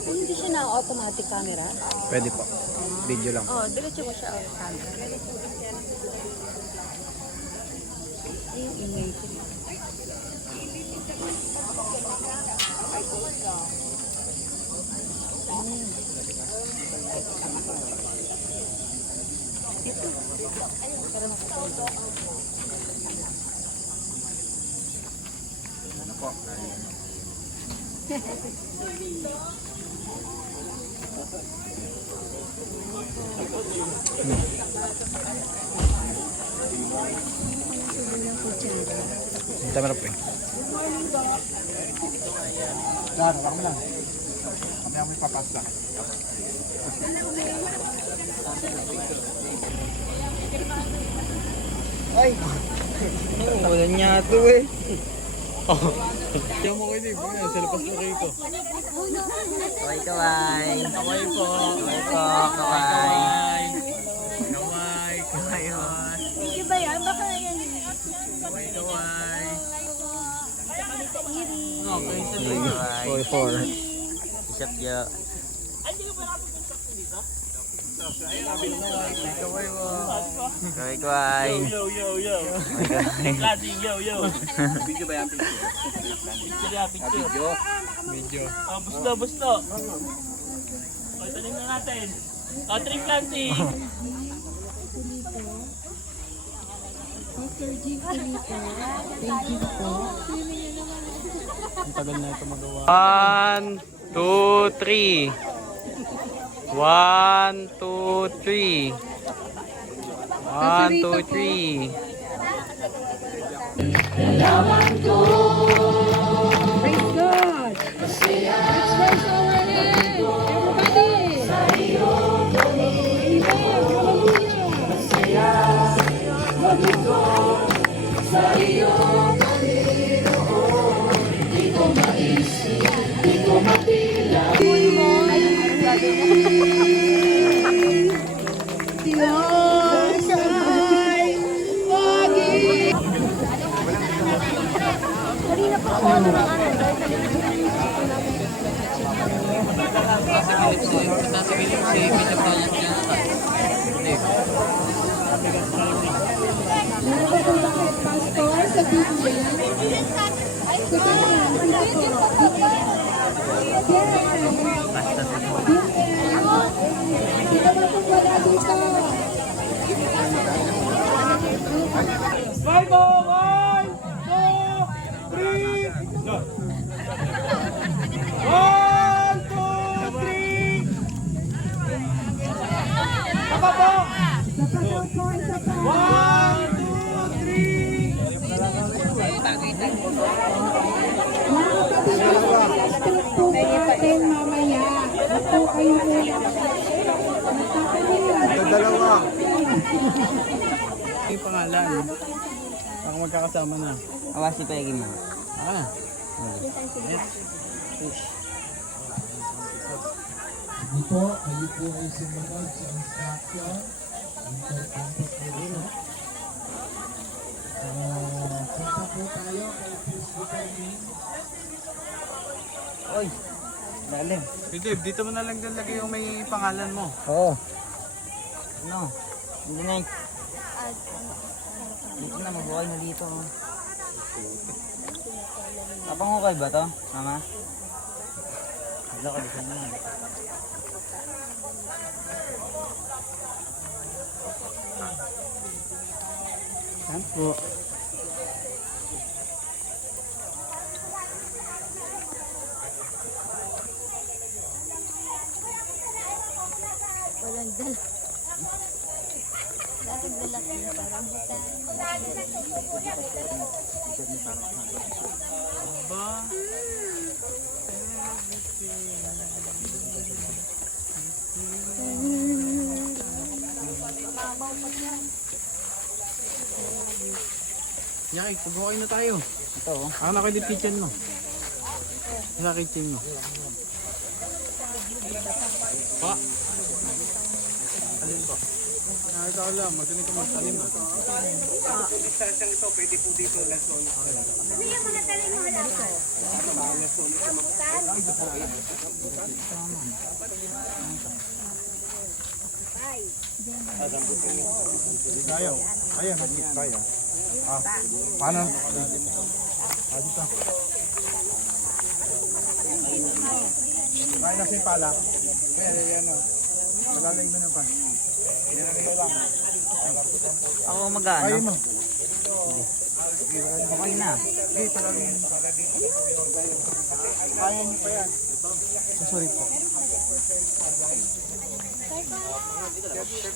Ay, hindi siya na automatic camera? Pwede po. Video lang. Oo, diretso ko siya camera. Ay, yung ingay ko. Para makapagod. Ano po? Kita berapa ya? Nah, kami lang. Kami ang may papasta. Ay! Wala niya ito eh. Diyan mo kayo din. Sa lapas na kayo ko. Kaway kaway. Kaway po. Kaway po. Kaway. Kaway. Kaway. Hindi ba yan? Baka yan. Kaway. Kaway. Kaway. Kaway 4. Isap niya. Kaway mo. Kaway kaway. Lagi, yo. Video ba yan? Video. Video. Busto. O, tanim na natin. O, tree planting. Ang tagal na ito magawa. 1, 2, 3. 1, 2, 3. 1, 2, 3. Praise God! Let's praise our name! Everybody! Amen! Pastor sa Biblia. Sino ba kung wala dito? Five, 1, 2, 3. 1, 2, 3. Tama po. 1, 2, 3. Street po natin mamaya. Ito kayo muna. Ito dalawa. Yung pangalan. Ako magkakasama na. Awasi pa yung mo. Ah. Hindi po, kayo po ay sumunod sa instruction. Importante po ito. Punta po tayo kay Presbyter Ming. Oy. Lalim. Dave, dito mo na lang din lagay yung may pangalan mo. Oo. Ano? Hindi na. Dito na, mabuhay na dito. Kapangukay ba to, mama? Wala ka dito na. Saan po? Walang dala. Dapat dala ko na parang butan. Ba? Yaki, pag-okay na tayo. Ito oh. Ako na kayo yung kitchen mo. Sa kitchen mo. Pa. Alin po? Ito. ka alam, magaling ka magtanim ah. Kaya, kaya, kaya. Ah, paano? Ah, dito. Kaya na siya yung pala. Kaya, yan o. Malalim mo na pa. Yan na rin lang. Ako mag-ano? Kaya mo. Okay na. Okay, talagang. Kaya niyo pa yan. Sorry po.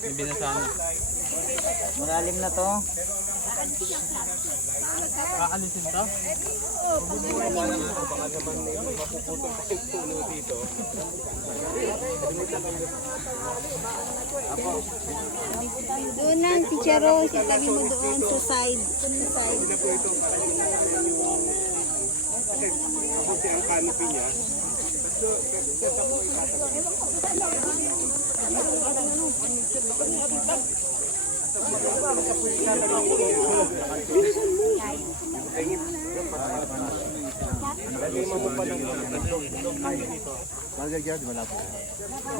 May binasahan. Malalim na to. Aalisin to? Doon ang Teacher Rose, itabi mo doon sa side. Sa side. Magagyan, di ba lapo?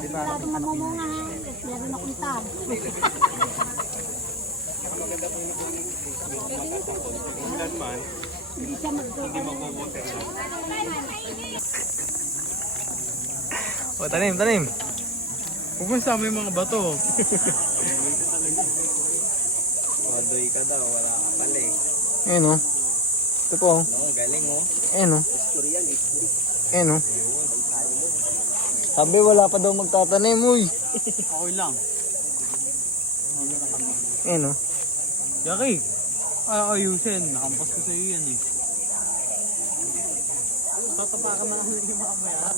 Di ba? Ito mamumunga ha. Lalo na kung tab. Hindi siya mag-go. O, tanim, tanim. Huwag mo sa yung mga bato. Wadoy ka daw, wala ka pala eh. Ayun o. Ito po. Oo, galing oh. Ayun o. Ayun o. Sabi wala pa daw magtatanim, uy. Okay lang. Ayun o. Yaki, ayusin. Nakampas ko sa iyo yan eh. Tatapakan na lang yung mga bayan.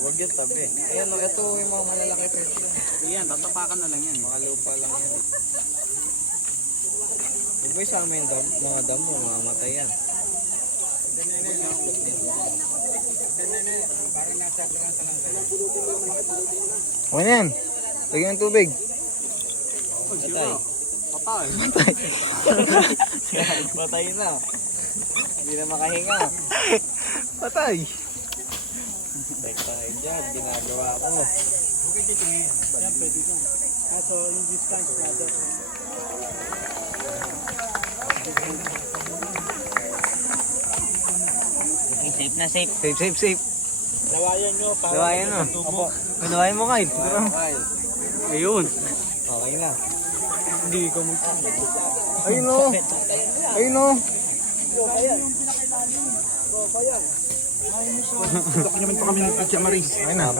Huwag yan tabi. Ayan o, ito yung mga malalaki pwede. Yan, tatapakan na lang yan. Mga lupa lang yan. Huwag mo isama yung mga damo, mamamatay yan. Okay na yan. Lagyan ng tubig. Patay. Patay. Patay na. Hindi na makahinga. Patay. Patay tayo dyan, ginagawa mo. Safe na safe. Safe, safe, safe. Lawayan nyo para Lawayan mo. tubo. Lawayan mo, Kyle. Ayun. Okay na. Hindi ka mo. Ayun o. Ayun o. Ito naman pa kami ng Tia Maris. Ayun na.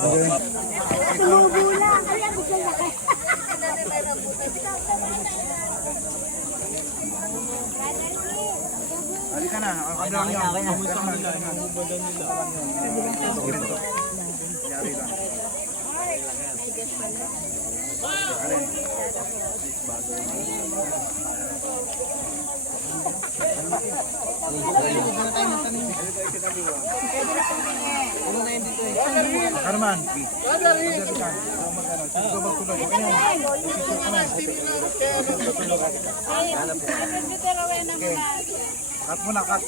Tumubula. Kaya biglang laki. Halika na. Okay na, okay na. Yari lang. Karman. Cut mo na, cut.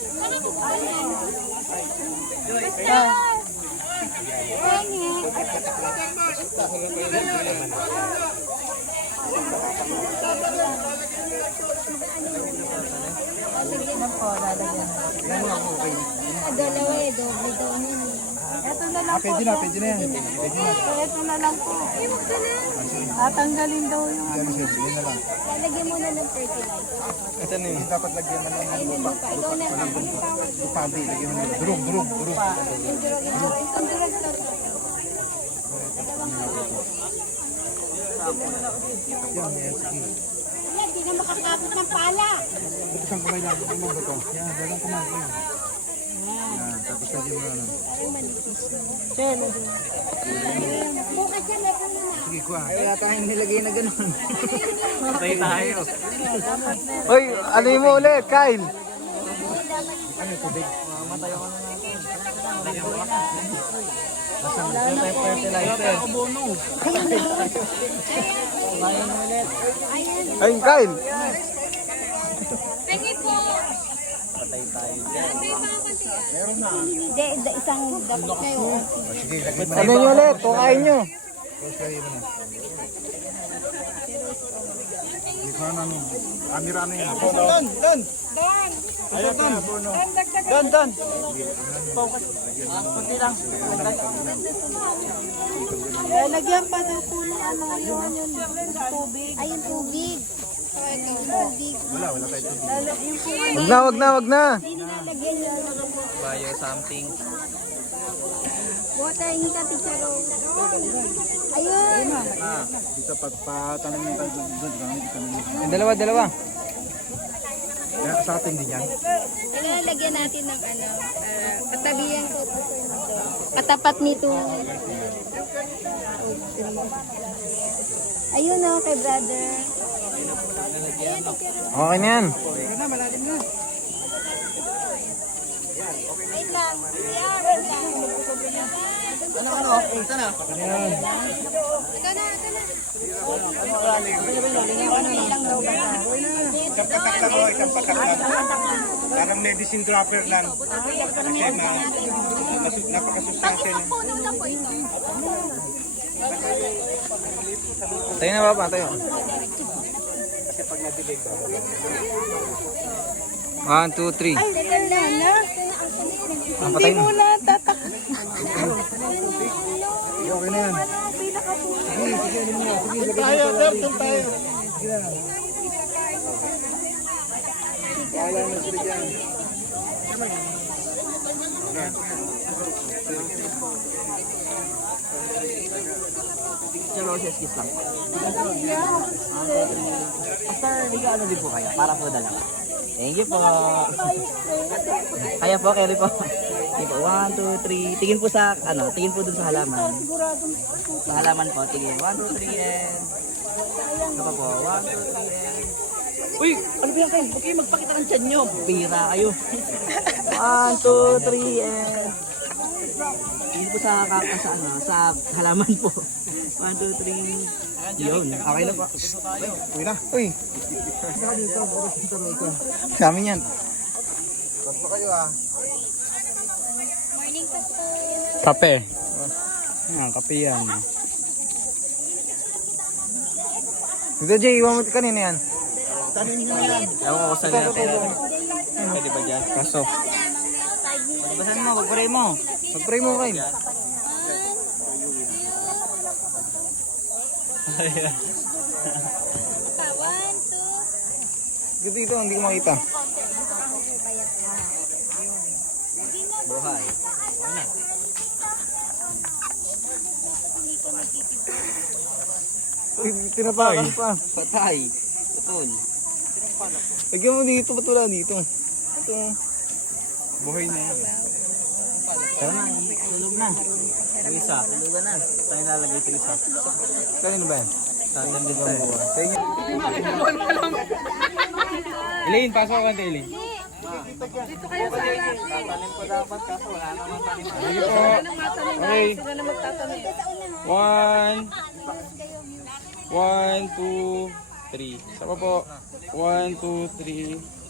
Dalawa eh, doble daw niya. Ito na lang po. Pwede na, pwede na yan. Pwede na. Ito na lang po. Tatanggalin daw yung Yan na lang. lalagyan mo na ng fertilizer. Ito na yun. Hindi dapat lagyan mo ng Ay, lupa. Ikaw na lang. lupante. Lagyan mo ng durog, durog, durog. Yung durog, yung durog to. Yan, yan, sige. Yan, di na makakapit ng pala. Isang kamay lang. Ano ba ito? Yan, dalang kamay. Yan. Yan, tapos lagyan mo na. Parang manipis na. Siya, na doon. Bukas yan, may puno na. Sige, kuha. Wala tayong nilagay na ganun. Patay tayo. Hoy, ano mo ulit, Kyle? Ano, tubig? Mamatay ako na natin. May fertilizer. Kumain ulit. Ayun, Kyle. Patay tayo. Hindi, isang dapat ngayon. Sige, lagay mo na. Ano nyo ulit? Kukain nyo. Tapos lagay mo na. Hindi ko ano. Camera na yan. Kunti lang. Lagyan pa ng puno, ano, yung tubig. Ay, yung tubig. Ito, tubig. Wala tayo tubig. Wag na. Nilalagyan nyo. Bio something. Water, hindi ka picharo. Ayun. Dito pagpatanong tayo doon. Dalawa. Kaya sa atin din yan. Nilalagyan natin ng ano, katabihan ko po ito. Katapat nito. Ayun o, kay brother. Okay na yan. Wait lang. Ano? Ito na. Isang patak lang o, isang patak lang. Parang medicine dropper lang. Kasi napakasustansya niya. Tayo na ba? Tayo. 1, 2, 3. Ay, teka na. Ang patay na. Tatak. Okay na yan. Sige, ano mo na. Sige, lagay mo sa tayo. Sige na. Bahala na sila dyan. Chalo, kiss lang. Pastor, ano din po kayo? Para po dalawa. Thank you po. Kaya po, carry po. Okay po, 1, 2, 3. Tingin po sa, tingin po dun sa halaman. Sa halaman po, tingin. 1, 2, 3, and... Ano pa po? 1, 2, 3, and... Uy! Ano ba yan kayo? Huwag kayo magpakita ng tiyan nyo. Bira kayo. 1, 2, 3, and... Tingin po sa halaman po. 1, 2, 3. Yun, okay na po. Uy na. Uy. Sa amin yan. Tapos kayo ah. Morning, Pastor. Kape. Kape yan. Dito, Jay. Iwan mo kanina yan. Ewan ko sa natin. Pwede ba dyan? Kaso. Basahin mo, pag-pray mo. Mag-pray mo, Kyle. Dito, hindi ko makita. Buhay. Uy, tinapakan pa. Patay. Putol. Lagyan mo dito, ba't wala dito? Ito. Buhay na yan. Tara na, tulog na. Yung isa, tulugan na. Tayo lalagay ito isa. Kanino ba yan? Tatang dito ang buwan. Sa inyo. Elaine, pasok ka kanta, Elaine. Tatanim ko dapat kaso wala naman tanim. Sige po. Okay. 1, 2, 3. Sapa po. 1, 2, 3.